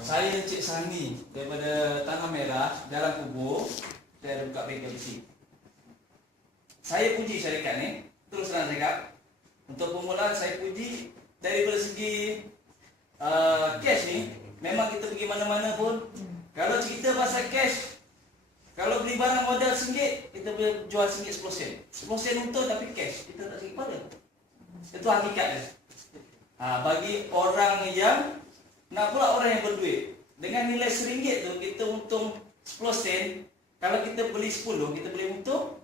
Saya Cik Sani daripada Tanah Merah, Jalan Kubur. Saya ada buka bengkel besi. Saya puji syarikat ni, terus terang cakap. Untuk permulaan saya puji daripada segi cash ni. Memang kita pergi mana-mana pun, kalau cerita pasal cash, kalau beli barang modal RM1, kita boleh jual RM1 10 sen. 10 sen untung tapi cash, kita tak sakit kepala. Itu hakikat dia. Bagi orang yang nak pula orang yang berduit, dengan nilai RM1 tu kita untung 10 sen. Kalau kita beli 10, kita boleh untung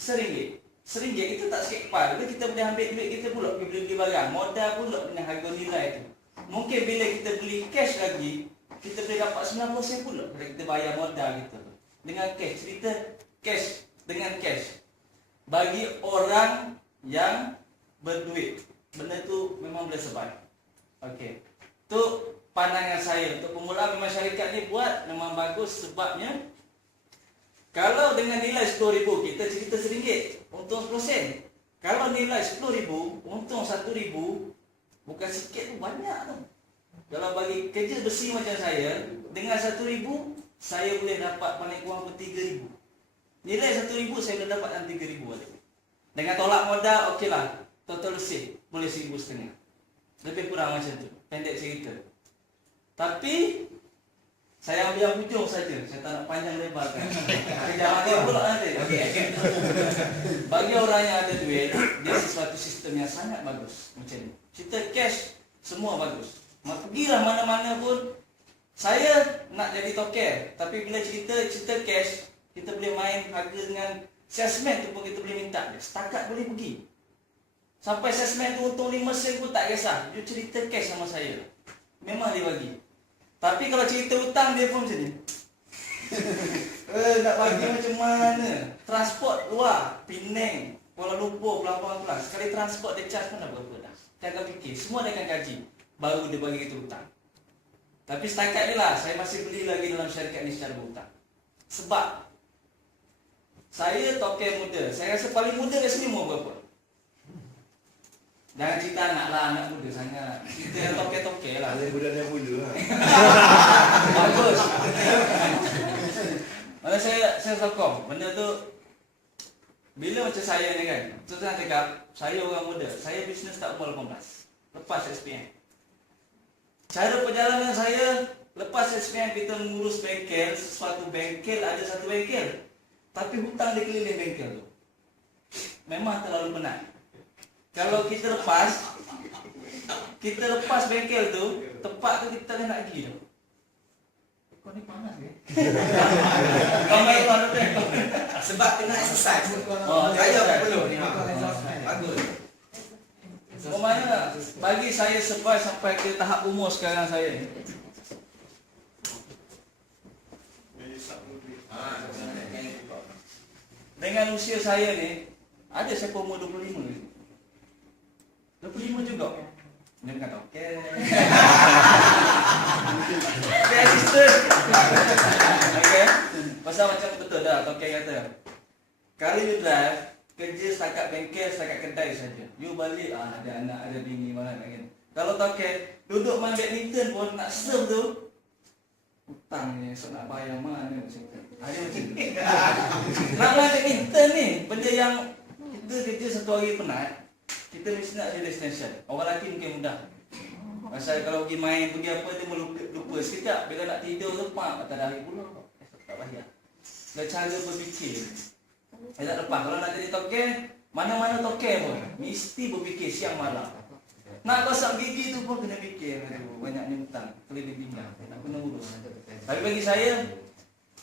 RM1. RM1 itu tak sakit kepala. Kita boleh ambil duit kita pula pergi beli barang, modal pula dengan harga nilai tu. Mungkin bila kita beli cash lagi, kita boleh dapat 90 sen pula kalau kita bayar modal kita tu. Dengan cash, cerita cash dengan cash. Bagi orang yang berduit, benda tu memang boleh survive. Okey. Tu pandangan saya. Untuk pemula memang syarikat ni buat memang bagus sebabnya kalau dengan nilai RM10,000 kita cerita RM1 untung 10 sen. Kalau nilai RM10,000 untung RM1,000, bukan sikit tu, banyak tu. Kalau bagi kerja besi macam saya, dengan RM1,000 saya boleh dapat paling kurang RM3,000. Nilai RM1,000 saya boleh dapat dalam RM3,000 balik. Dengan tolak modal, okeylah, total save boleh RM1,500. Lebih kurang macam tu, pendek cerita. Tapi saya ambil yang hujung saja, saya tak nak panjang lebarkan. Jangan dia pula nanti. Bagi orang yang ada duit, dia sesuatu sistem yang sangat bagus macam ni. Cerita cash semua bagus. Pergilah mana-mana pun. Saya nak jadi toker, tapi bila cerita cash, kita boleh main harga dengan salesman tu pun kita boleh minta dia. Setakat boleh pergi. Sampai salesman tu untung 5 sen pun tak kisah. Dia cerita cash sama saya. Memang dia bagi. Tapi kalau cerita hutang dia pun macam ni. Nak bagi macam mana? Transport luar, Penang, Kuala Lumpur, Pulang-Pulang. Sekali transport dia charge pun dah berapa dah. Jangan fikir, semua dia akan kaji. Baru dia bagi kita hutang. Tapi setakat ni lah, saya masih beli lagi dalam syarikat ni secara berhutang. Sebab saya token muda. Saya rasa paling muda kat sini umur berapa? Jangan cerita anak lah, anak muda sangat. Cerita yang token-token lah. Ada budak yang muda lah. Bagus. Mana saya sokong benda tu. Bila macam saya ni kan, terus saya cakap, saya orang muda, saya bisnes tak umur 18. Lepas SPM. Cara perjalanan saya, lepas SPM kita mengurus bengkel, sesuatu bengkel, ada satu bengkel. Tapi hutang di keliling bengkel tu. Memang terlalu penat. Kalau kita lepas bengkel tu, tempat tu kita tak nak pergi tu. Kau ni panas ke? Kau main luar tu. Sebab kena exercise. Kaya tak perlu ni. Bagus. Mana bagi saya survive sampai ke tahap umur sekarang saya ni. Dengan usia saya ni, ada siapa umur 25 ni? 25 juga. Dia kata okey. Okay, sister. Okey. Pasal macam betul dah, okey kata. Kali you drive, kerja setakat bengkel, setakat kedai saja. You balik, ada anak, ada bini, mana kan. Kalau okey, duduk main badminton pun nak serve tu, hutang ni, so nak bayar mana macam tu. Ada macam tu. Nak main badminton ni, benda yang kita kerja satu hari penat, kita mesti nak ada destination. Orang lelaki mungkin mudah. Pasal kalau pergi main, pergi apa tu lupa sekejap. Bila nak tidur tu, tak ada hari pula. Tak payah. Dia cara berfikir. Saya tak lepas. Kalau nak jadi token, mana-mana token pun mesti berfikir siang malam. Nak gosok gigi tu pun kena fikir. Banyaknya hutang, keliling pinggang. Nak kena urus. Tapi bagi saya,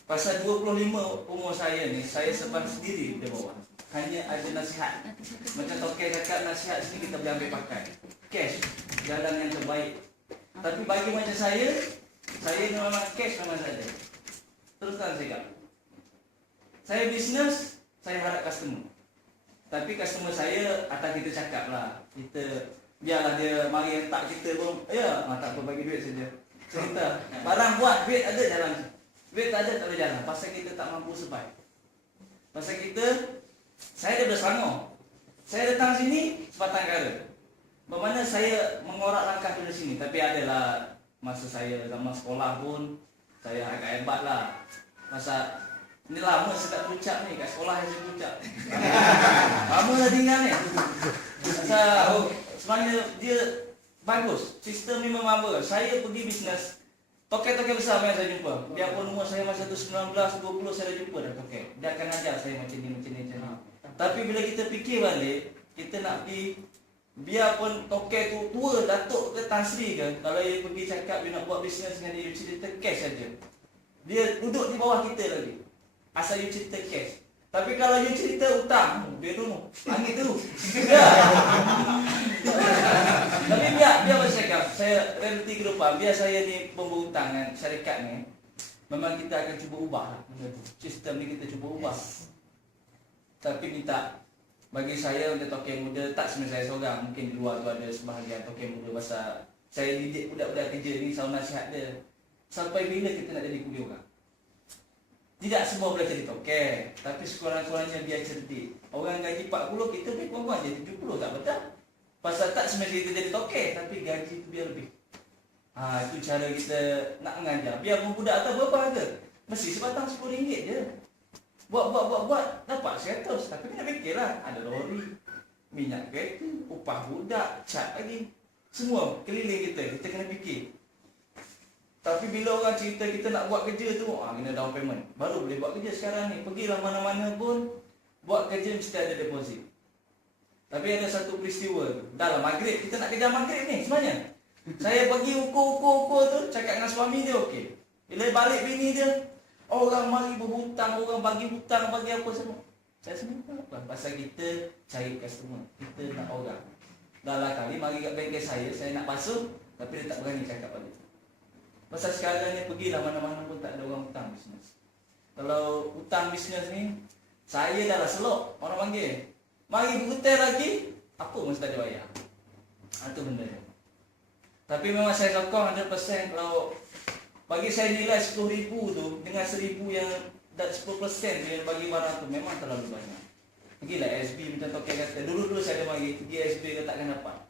pasal 25 umur saya ni, saya sebab sendiri dia bawa. Hanya ada nasihat. Macam token cakap nasihat sini kita boleh ambil pakai. Cash, jalan yang terbaik. Tapi bagi macam saya memang cash memang saja. Terus terang saya. Saya bisnes, saya harap customer. Tapi customer saya atas kita cakap lah. Kita biarlah dia mari letak kita pun, ya, tak apa bagi duit saja. Cerita, barang buat, duit ada jalan. Duit tak ada, tak boleh jalan. Pasal kita tak mampu survive. Pasal kita, saya daripada Selangor. Saya datang sini sebatang kara. Bermakna saya mengorak langkah dari sini. Tapi adalah Masa saya zaman sekolah pun saya agak hebat lah. Masa ini lama saya tak puncak ni, kat sekolah saya puncak. Lama dah tinggal ni. Masa sebenarnya dia bagus. Sistem ni memang bagus. Saya pergi bisnes, toke-toke besar yang saya jumpa. Biarpun umur saya masa tu 19, 20 saya dah jumpa dah toke. Dia akan ajar saya macam ni, macam ni, macam ni. Tapi bila kita fikir balik, kita nak pergi, biarpun toke tu tua, datuk ke Tan Sri ke, kalau dia pergi cakap dia nak buat bisnes dengan dia, cerita cash saja. Dia duduk di bawah kita lagi. Asal you cerita cash. Tapi kalau you cerita utang, dia dulu. Angin tu. Tapi biar saya cakap, saya realiti kehidupan, biar saya ni pemberhutang dengan syarikat ni, memang kita akan cuba ubah lah. Sistem ni kita cuba ubah. Tapi minta, bagi saya untuk toke muda, tak sebenarnya saya seorang. Mungkin di luar tu ada sebahagian toke muda. Pasal saya didik budak-budak kerja ni, selalu nasihat dia, sampai bila kita nak jadi kuli orang? Tidak semua boleh jadi toke, tapi sekurang-kurangnya biar cerdik. Orang gaji 40, kita beri kurang-kurang je 70, tak betul. Pasal tak sebenarnya kita jadi toke, tapi gaji tu biar lebih. Itu cara kita nak mengajar. Biar budak atau berapa harga, mesti sebatang RM10 je. Buat, dapat 100. Tapi kena fikirlah, ada lori, minyak kereta, upah budak, cat lagi. Semua keliling kita kena fikir. Tapi bila orang cerita kita nak buat kerja tu, kena down payment. Baru boleh buat kerja sekarang ni. Pergilah mana-mana pun, buat kerja mesti ada deposit. Tapi ada satu peristiwa tu. Dah lah maghrib, kita nak kejar maghrib ni sebenarnya. Saya pergi ukur tu, cakap dengan suami dia okey. Bila balik bini dia, orang mari berhutang, orang bagi hutang, bagi apa semua. Saya semua apa? Pasal kita cari customer, kita nak orang. Dah lah kali mari kat bengkel saya nak basuh, tapi dia tak berani cakap balik. Pasal sekarang ni pergilah mana-mana pun tak ada orang hutang bisnes. Kalau hutang bisnes ni, saya dah lah selok, orang panggil. Mari berhutang lagi, apa mesti tak ada bayar. Itu benda ni. Tapi memang saya sokong 100% kalau bagi saya nilai 10,000 tu dengan 1,000 yang 10% dia bagi barang tu memang terlalu banyak. Pergilah SB macam token kata. Dulu saya ada bagi pergi SB ke takkan dapat.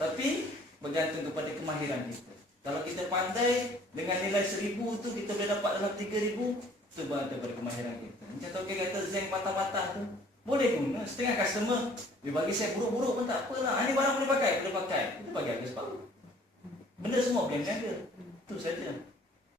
Tapi bergantung kepada kemahiran kita. Kalau kita pandai dengan nilai 1,000 tu kita boleh dapat dalam 3,000, itu bergantung kepada kemahiran kita. Macam token kata zinc patah-patah tu, boleh guna. Setengah customer dia bagi saya buruk-buruk pun tak apalah. Ini barang boleh pakai. Kita bagi harga separuh. Benda semua boleh berniaga. Itu saja.